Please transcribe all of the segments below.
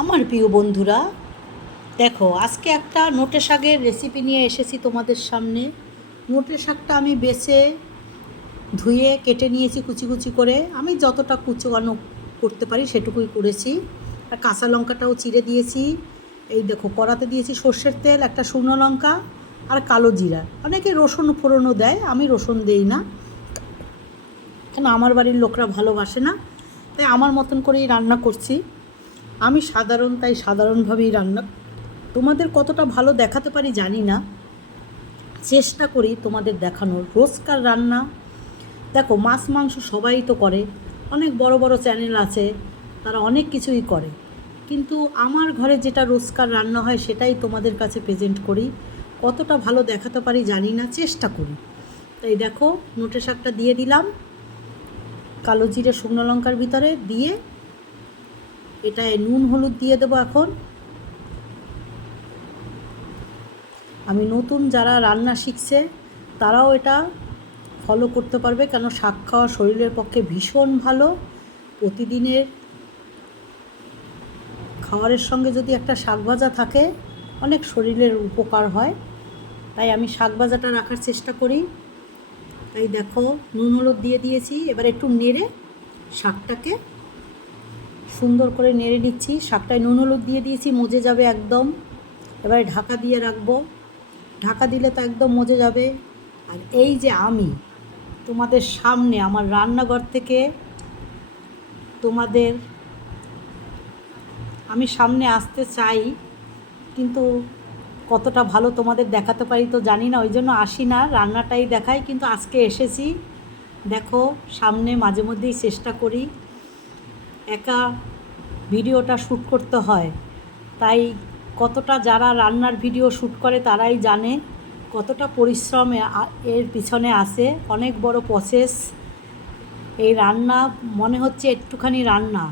আমার প্রিয় বন্ধুরা, দেখো আজকে একটা নোটে শাকের রেসিপি নিয়ে এসেছি তোমাদের সামনে। নোটে শাকটা আমি বেছে ধুয়ে কেটে নিয়েছি কুচি কুচি করে। আমি যতটা কুচোনো করতে পারি সেটুকুই করেছি। আর কাঁচা লঙ্কাটাও চিড়ে দিয়েছি। এই দেখো কড়াতে দিয়েছি সর্ষের তেল, একটা শুকনো লঙ্কা আর কালো জিরা। অনেকে রসুন ফোড়নও দেয়, আমি রসুন দেই না, কেন আমার বাড়ির লোকরা ভালোবাসে না, তাই আমার মতন করেই রান্না করছি। আমি তাই সাধারণভাবেই রান্না তোমাদের কতটা ভালো দেখাতে পারি জানি না, চেষ্টা করি তোমাদের দেখানোর। রোজকার রান্না দেখো, মাছ মাংস সবাই তো করে, অনেক বড় বড় চ্যানেল আছে, তারা অনেক কিছুই করে, কিন্তু আমার ঘরে যেটা রোজকার রান্না হয় সেটাই তোমাদের কাছে প্রেজেন্ট করি। কতটা ভালো দেখাতে পারি জানি না, চেষ্টা করি। তাই দেখো নোটে শাকটা দিয়ে দিলাম কালো জিরে শুকনো লঙ্কার ভিতরে দিয়ে, এটায় নুন হলুদ দিয়ে দেবো। এখন আমি নতুন যারা রান্না শিখছে তারাও এটা ফলো করতে পারবে, কেন শাক খাওয়া শরীরের পক্ষে ভীষণ ভালো। প্রতিদিনের খাবারের সঙ্গে যদি একটা শাক ভাজা থাকে অনেক শরীরের উপকার হয়, তাই আমি শাক ভাজাটা রাখার চেষ্টা করি। তাই দেখো নুন হলুদ দিয়ে দিয়েছি, এবার একটু নেড়ে শাকটাকে সুন্দর করে নেড়ে নিচ্ছি। শাকটায় নুন হলুদ দিয়ে দিয়েছি, মজে যাবে একদম। এবারে ঢাকা দিয়ে রাখবো, ঢাকা দিলে তো একদম মজে যাবে। আর এই যে আমি তোমাদের সামনে আমার রান্নাঘর থেকে তোমাদের আমি সামনে আসতে চাই, কিন্তু কতটা ভালো তোমাদের দেখাতে পারি তো জানি না, ওই জন্য আসি না, রান্নাটাই দেখাই। কিন্তু আজকে এসেছি, দেখো সামনে মাঝে মধ্যেই চেষ্টা করি। একা ভিডিওটা শ্যুট করতে হয়, তাই কতটা যারা রান্নার ভিডিও শ্যুট করে তারাই জানে কতটা পরিশ্রম এর পিছনে আসে। অনেক বড় প্রসেস এই রান্না, মনে হচ্ছে একটুখানি রান্না,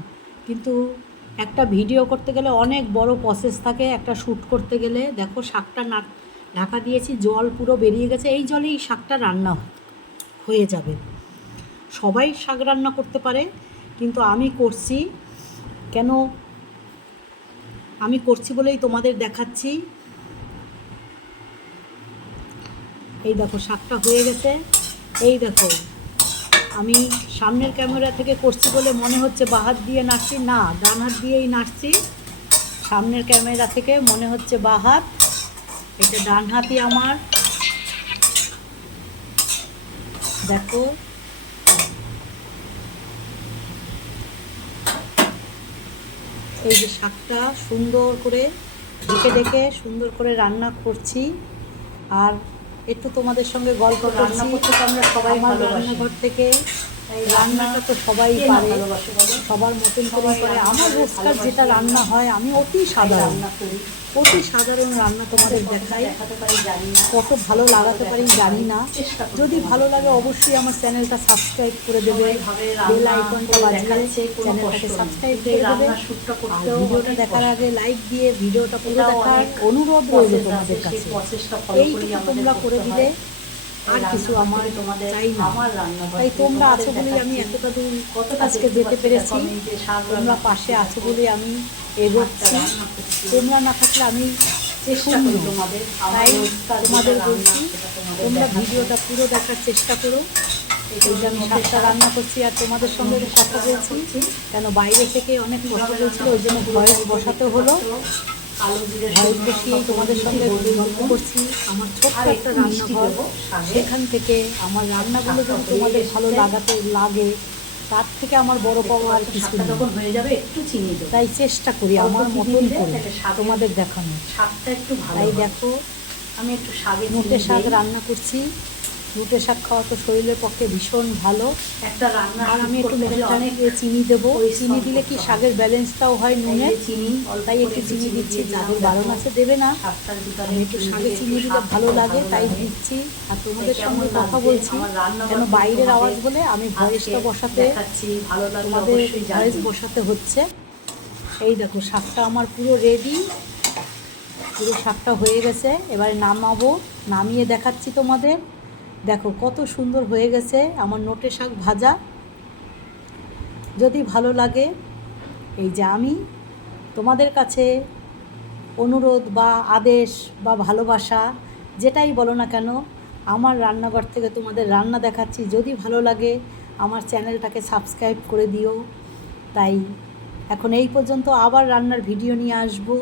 কিন্তু একটা ভিডিও করতে গেলে অনেক বড় প্রসেস থাকে। একটা শ্যুট করতে গেলে দেখো শাকটা ঢাকা দিয়েছি, জল পুরো বেরিয়ে গেছে, এই জলেই শাকটা রান্না হয়ে যাবে। সবাই শাক রান্না করতে পারে, কিন্তু আমি করছি, কেন আমি করছি বলেই তোমাদের দেখাচ্ছি। এই দেখো শাকটা হয়ে গেছে। এই দেখো আমি সামনের ক্যামেরা থেকে করছি বলে মনে হচ্ছে বাঁ হাত দিয়ে নাড়ছি, না ডান হাত দিয়েই নাড়ছি। সামনের ক্যামেরা থেকে মনে হচ্ছে বাঁ হাত, এটা ডান হাতই আমার। দেখো এই যে শাকটা সুন্দর করে ঢেকে ঢেকে সুন্দর করে রান্না করছি। আর একটু তোমাদের সঙ্গে গল্প রান্না করতে তো আমরা সবাই আমার রান্নাঘর থেকে, এই রান্নাটা তো সবাই পারে, সবার মতন করেই করে। আমার রোজকার যেটা রান্না হয় আমি অতি সাধারণ রান্না তোমাদের দেখাই। কত ভালো লাগাতে পারি জানি না, যদি ভালো লাগে অবশ্যই আমার চ্যানেলটা সাবস্ক্রাইব করে দেবে, বেল আইকনটা বাজিয়ে চ্যানেলটাকে সাবস্ক্রাইব করে দেবে। আর ভিডিওটা দেখার আগে লাইক দিয়ে ভিডিওটা পুরো দেখার অনুরোধ রইল তোমাদের কাছে। এইটুকু তোমরা করে দিলে আর কিছু আমার চাই না। তাই তোমরা আছো বলেই আমি এতটা দূর আজকে যেতে পেরেছি, তোমরা পাশে আছো বলেই আমি এগোচ্ছি। তোমরা না থাকলে আমি শূন্য। তাই তোমাদের বলছি তোমরা ভিডিওটা পুরো দেখার চেষ্টা করো। এই যে আমি শাকটা রান্না করছি আর তোমাদের সঙ্গে কথা বলছি, কেন বাইরে থেকে অনেক কথা বলছিল, ওই জন্য ভয়েস বসাতে হলো। ভয়েস বসিয়েই তোমাদের সঙ্গে গল্প করছি। আমার ছোট্ট একটা রান্নাঘর, সেখান থেকে আমার রান্নাগুলো যদি তোমাদের ভালো লাগে তার থেকে আমার বড় পাওয়া আর কিছু যখন হয়ে যাবে একটু চিনি দেবো, তাই চেষ্টা করি আমার মতন করে তোমাদের দেখানো। শাকটা একটু ভালো, তাই দেখো আমি একটু নোটে শাক রান্না করছি। নোটে শাক খাওয়া তো শরীরের পক্ষে ভীষণ ভালো একটা রান্না। আর আমি একটু মেজারটানে চিনি দেবো, চিনি দিলে কি শাকের ব্যালেন্সটাও হয় নুনে, চিনি তাই একটু চিনি দিচ্ছি। যাদের বারো মাসে দেবে না, আমি একটু শাকে চিনি দিলে ভালো লাগে তাই দিচ্ছি। আর তোমাদের সঙ্গে কথা বলছি, কেন বাইরের আওয়াজ বলে আমি ভয়েসটা বসাতে, তোমাদের ভয়েস বসাতে হচ্ছে। এই দেখো শাকটা আমার পুরো রেডি, পুরো শাকটা হয়ে গেছে। এবারে নামাবো, নামিয়ে দেখাচ্ছি তোমাদের। দেখো কত সুন্দর হয়ে গেছে আমার নোটে শাক ভাজা। যদি ভালো লাগে, এই যে আমি তোমাদের কাছে অনুরোধ বা আদেশ বা ভালোবাসা যেটাই বলো না কেন, আমার রান্নাঘর থেকে তোমাদের রান্না দেখাচ্ছি। যদি ভালো লাগে আমার চ্যানেলটাকে সাবস্ক্রাইব করে দিও। তাই এখন এই পর্যন্ত, আবার রান্নার ভিডিও নিয়ে আসবো।